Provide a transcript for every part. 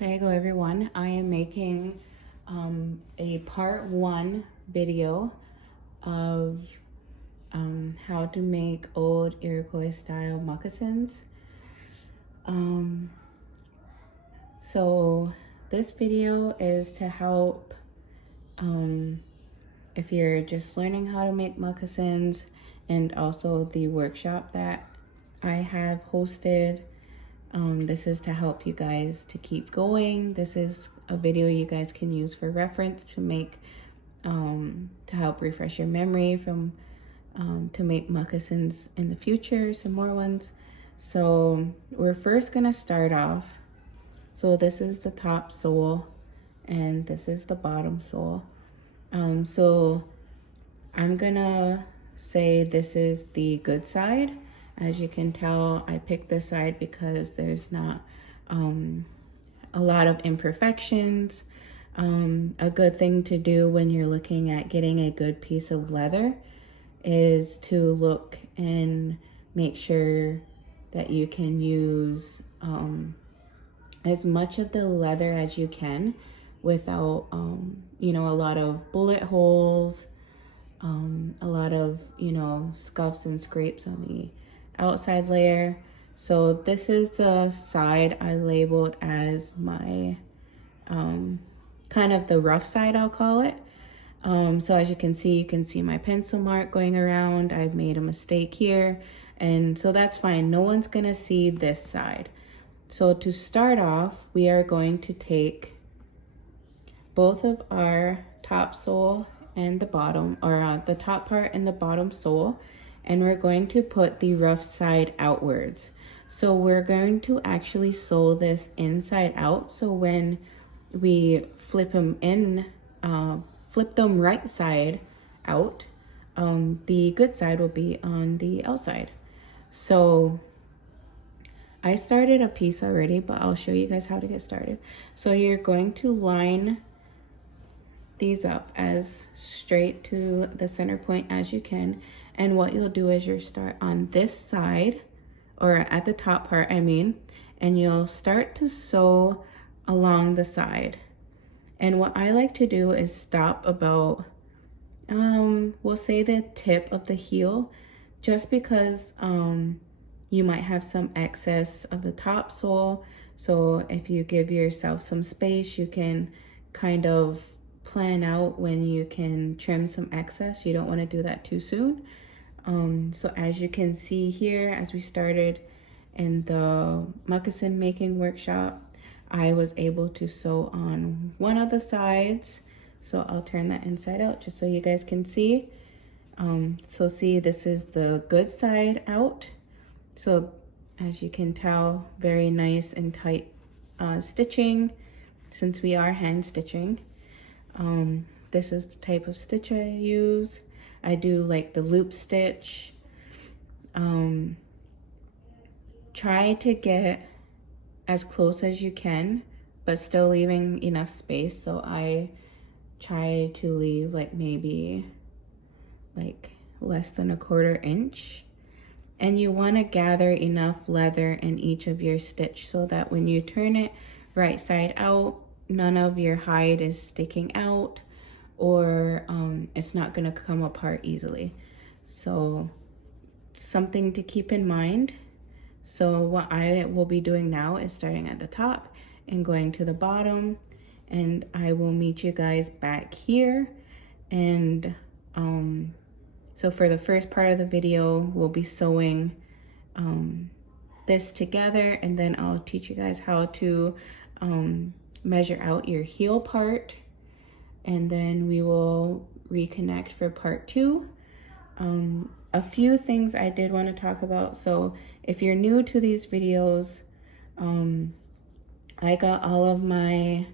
Sago everyone, I am making a part 1 video of how to make old Iroquois style moccasins. So this video is to help if you're just learning how to make moccasins, and also the workshop that I have hosted. This is to help you guys to keep going. This is a video you guys can use for reference to make, to help refresh your memory from, to make moccasins in the future, some more ones. So we're first gonna start off. So this is the top sole and this is the bottom sole. So I'm gonna say this is the good side. As you can tell, I picked this side because there's not a lot of imperfections. A good thing to do when you're looking at getting a good piece of leather is to look and make sure that you can use as much of the leather as you can without, you know, a lot of bullet holes, a lot of, you know, scuffs and scrapes on the outside layer. So this is the side I labeled as my kind of the rough side, I'll call it. So as you can see my pencil mark going around. I've made a mistake here, and so that's fine. No one's gonna see this side. So to start off, we are going to take both of our top sole and the bottom, or the top part and the bottom sole, and we're going to put the rough side outwards. So we're going to actually sew this inside out. So when we flip them in, flip them right side out, the good side will be on the outside. So I started a piece already, but I'll show you guys how to get started. So you're going to line these up as straight to the center point as you can. And what you'll do is you'll start on this side, or at the top part, I mean, and you'll start to sew along the side. And what I like to do is stop about, we'll say the tip of the heel, just because you might have some excess of the top sole. So if you give yourself some space, you can kind of plan out when you can trim some excess. You don't want to do that too soon. So as you can see here, as we started in the moccasin making workshop, I was able to sew on one of the sides. So I'll turn that inside out just so you guys can see. So see, this is the good side out. So as you can tell, very nice and tight stitching, since we are hand stitching. This is the type of stitch I use. I do like the loop stitch. Try to get as close as you can, but still leaving enough space. So I try to leave like maybe like less than 1/4 inch. And you want to gather enough leather in each of your stitch so that when you turn it right side out, none of your hide is sticking out, or it's not going to come apart easily. So something to keep in mind. So what I will be doing now is starting at the top and going to the bottom, and I will meet you guys back here. And so for the first part of the video, we'll be sewing this together, and then I'll teach you guys how to measure out your heel part, and then we will reconnect for part 2. A few things I did want to talk about. So if you're new to these videos, I got all of my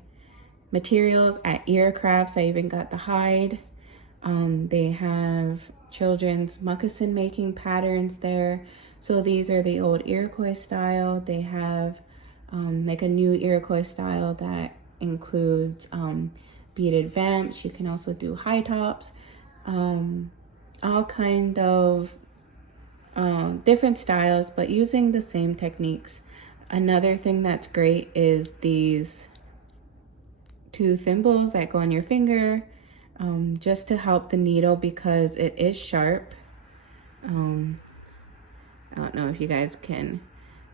materials at Ear Crafts. I even got the hide. They have children's moccasin making patterns there. So these are the old Iroquois style. They have like a new Iroquois style that includes beaded vamps. You can also do high tops, all kind of different styles, but using the same techniques. Another thing that's great is these two thimbles that go on your finger, just to help the needle because it is sharp. I don't know if you guys can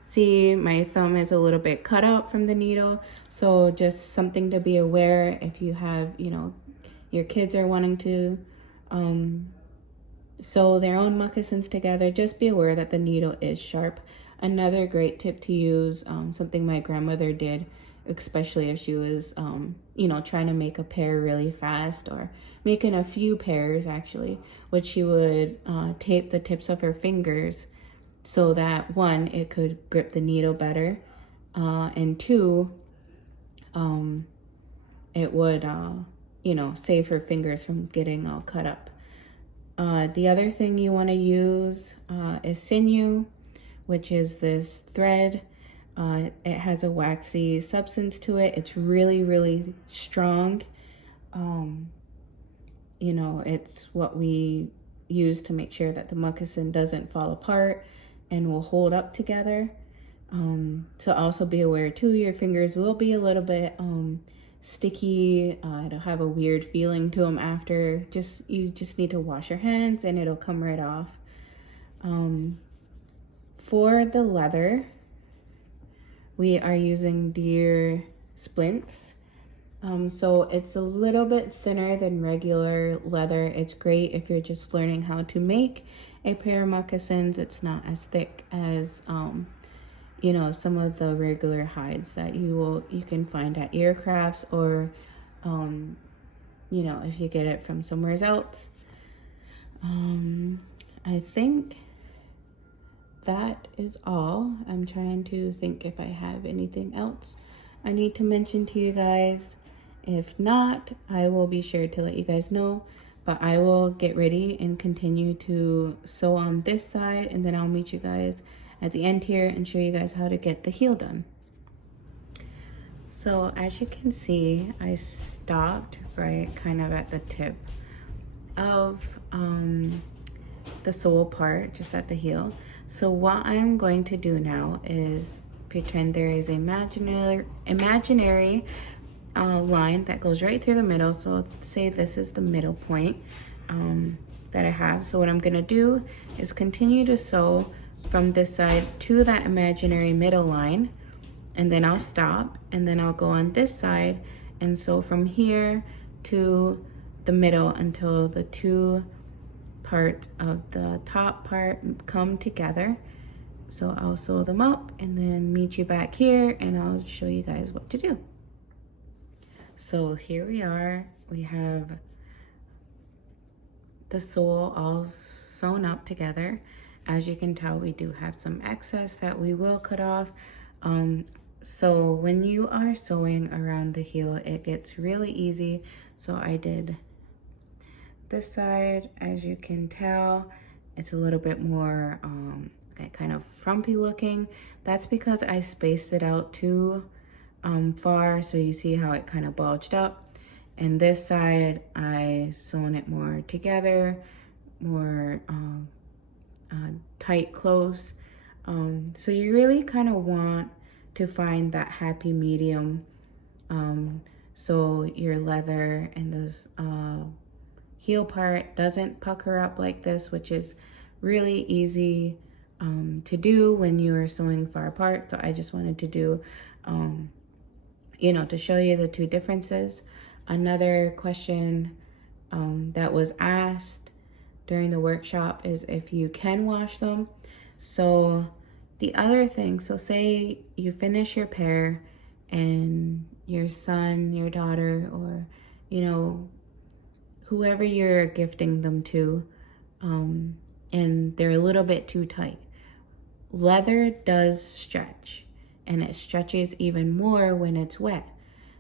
see, my thumb is a little bit cut out from the needle. So just something to be aware if you have, you know, your kids are wanting to sew their own moccasins together, just be aware that the needle is sharp. Another great tip to use, something my grandmother did, especially if she was, you know, trying to make a pair really fast or making a few pairs actually, which she would tape the tips of her fingers so that one, it could grip the needle better, and two, it would, you know, save her fingers from getting all cut up. The other thing you want to use is sinew, which is this thread. It has a waxy substance to it. It's really, really strong. You know, it's what we use to make sure that the moccasin doesn't fall apart and will hold up together. So also be aware too, your fingers will be a little bit sticky. It'll have a weird feeling to them after. You just need to wash your hands and it'll come right off. For the leather, we are using deer splints. So it's a little bit thinner than regular leather. It's great if you're just learning how to make a pair of moccasins. It's not as thick as you know, some of the regular hides that you can find at ear crafts, or you know, if you get it from somewhere else. I think that is all. I'm trying to think if I have anything else I need to mention to you guys. If not, I will be sure to let you guys know, but I will get ready and continue to sew on this side, and then I'll meet you guys at the end here and show you guys how to get the heel done. So as you can see, I stopped right kind of at the tip of the sole part, just at the heel. So what I'm going to do now is pretend there is an imaginary line that goes right through the middle. So let's say this is the middle point that I have. So what I'm gonna do is continue to sew from this side to that imaginary middle line, and then I'll stop, and then I'll go on this side and sew from here to the middle until the two parts of the top part come together. So I'll sew them up and then meet you back here and I'll show you guys what to do. So here we are, we have the sole all sewn up together. As you can tell, we do have some excess that we will cut off. So when you are sewing around the heel, it gets really easy. So I did this side, as you can tell, it's a little bit more kind of frumpy looking. That's because I spaced it out too far, so you see how it kind of bulged up. And this side, I sewn it more together, more tight, close. So you really kind of want to find that happy medium, so your leather and this heel part doesn't pucker up like this, which is really easy to do when you are sewing far apart. So I just wanted to do, you know, to show you the two differences. Another question that was asked during the workshop is if you can wash them. So the other thing, so say you finish your pair and your son, your daughter, or, you know, whoever you're gifting them to, and they're a little bit too tight. Leather does stretch, and it stretches even more when it's wet.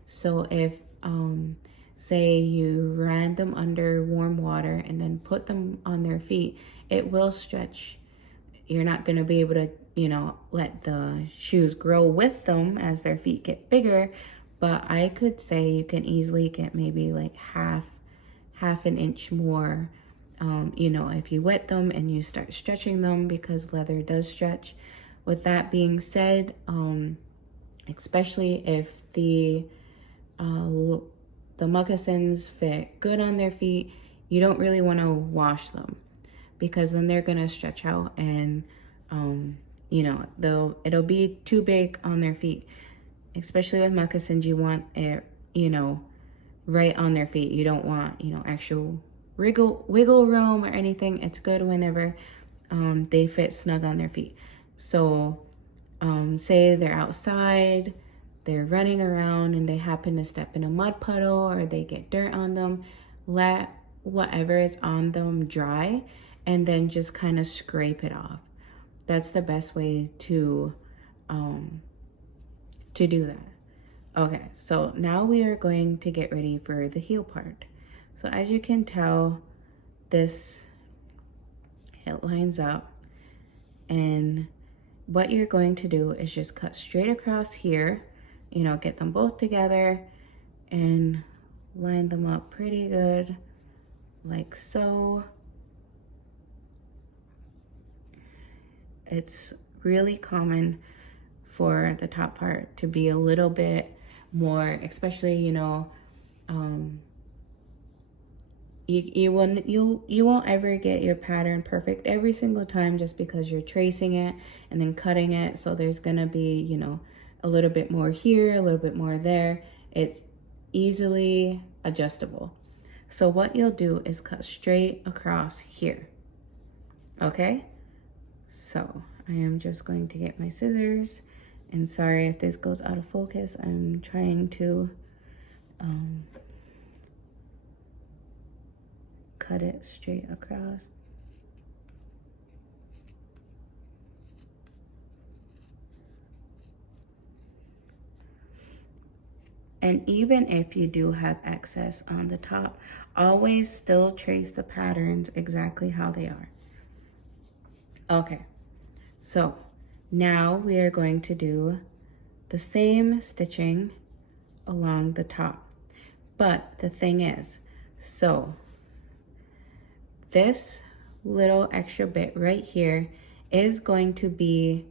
So if, say you ran them under warm water and then put them on their feet, it will stretch. You're not going to be able to, you know, let the shoes grow with them as their feet get bigger, but I could say you can easily get maybe like half an inch more, you know, if you wet them and you start stretching them, because leather does stretch. With that being said, especially if the the moccasins fit good on their feet, you don't really want to wash them, because then they're gonna stretch out and you know, it'll be too big on their feet. Especially with moccasins, you want it, you know, right on their feet. You don't want, you know, actual wiggle room or anything. It's good whenever they fit snug on their feet. So say they're outside, they're running around and they happen to step in a mud puddle or they get dirt on them, let whatever is on them dry and then just kind of scrape it off. That's the best way to do that. Okay, so now we are going to get ready for the heel part. So as you can tell, it lines up, and what you're going to do is just cut straight across here, you know, get them both together and line them up pretty good, like so. It's really common for the top part to be a little bit more, especially, you know, you won't ever get your pattern perfect every single time just because you're tracing it and then cutting it. So there's gonna be, you know, a little bit more here, a little bit more there. It's easily adjustable. So what you'll do is cut straight across here. Okay, so I am just going to get my scissors, and sorry if this goes out of focus. I'm trying to cut it straight across. And even if you do have excess on the top, always still trace the patterns exactly how they are. Okay, so now we are going to do the same stitching along the top. But the thing is, so this little extra bit right here is going to be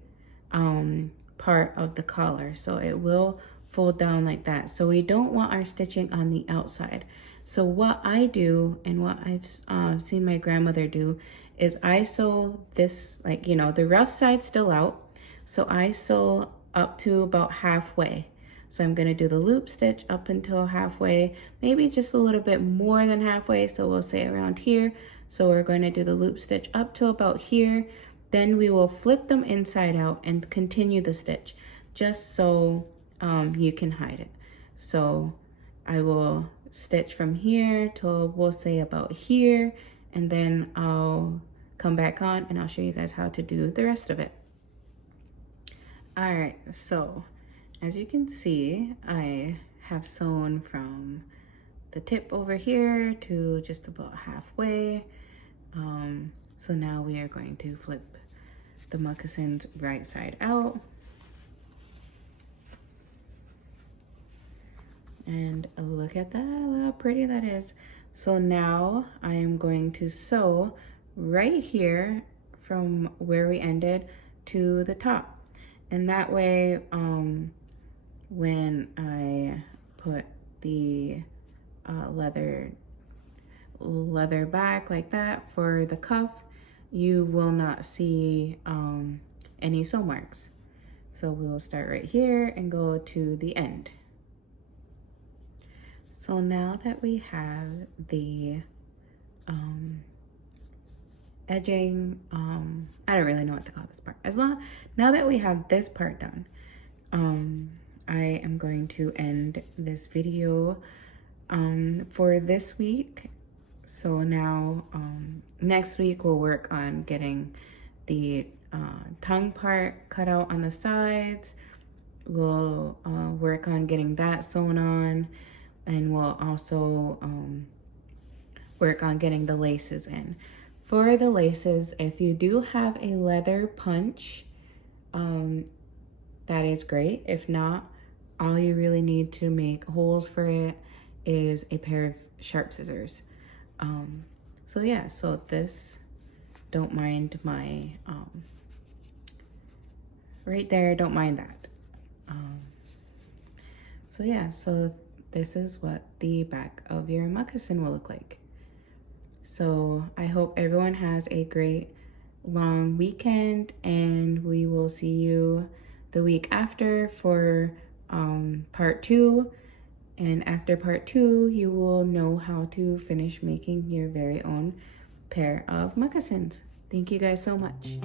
part of the collar. So it will fold down like that. So we don't want our stitching on the outside. So what I do, and what I've seen my grandmother do, is I sew this, like, you know, the rough side still out. So I sew up to about halfway. So I'm gonna do the loop stitch up until halfway, maybe just a little bit more than halfway. So we'll say around here. So we're going to do the loop stitch up to about here. Then we will flip them inside out and continue the stitch, just so you can hide it. So I will stitch from here till, we'll say, about here, and then I'll come back on and I'll show you guys how to do the rest of it. All right, so as you can see, I have sewn from the tip over here to just about halfway. So now we are going to flip the moccasins right side out. And look at that, look how pretty that is. So now I am going to sew right here from where we ended to the top. And that way, when I put the leather back like that for the cuff, you will not see any sew marks. So we will start right here and go to the end. So now that we have the edging, I don't really know what to call this part. Now that we have this part done, I am going to end this video for this week. So now next week we'll work on getting the tongue part cut out on the sides. We'll work on getting that sewn on, and we'll also work on getting the laces in. For the laces, if you do have a leather punch, that is great. If not, all you really need to make holes for it is a pair of sharp scissors. So yeah, so this, don't mind my, right there, don't mind that. So yeah, so this is what the back of your moccasin will look like. So I hope everyone has a great long weekend, and we will see you the week after for part 2. And after part 2, you will know how to finish making your very own pair of moccasins. Thank you guys so much.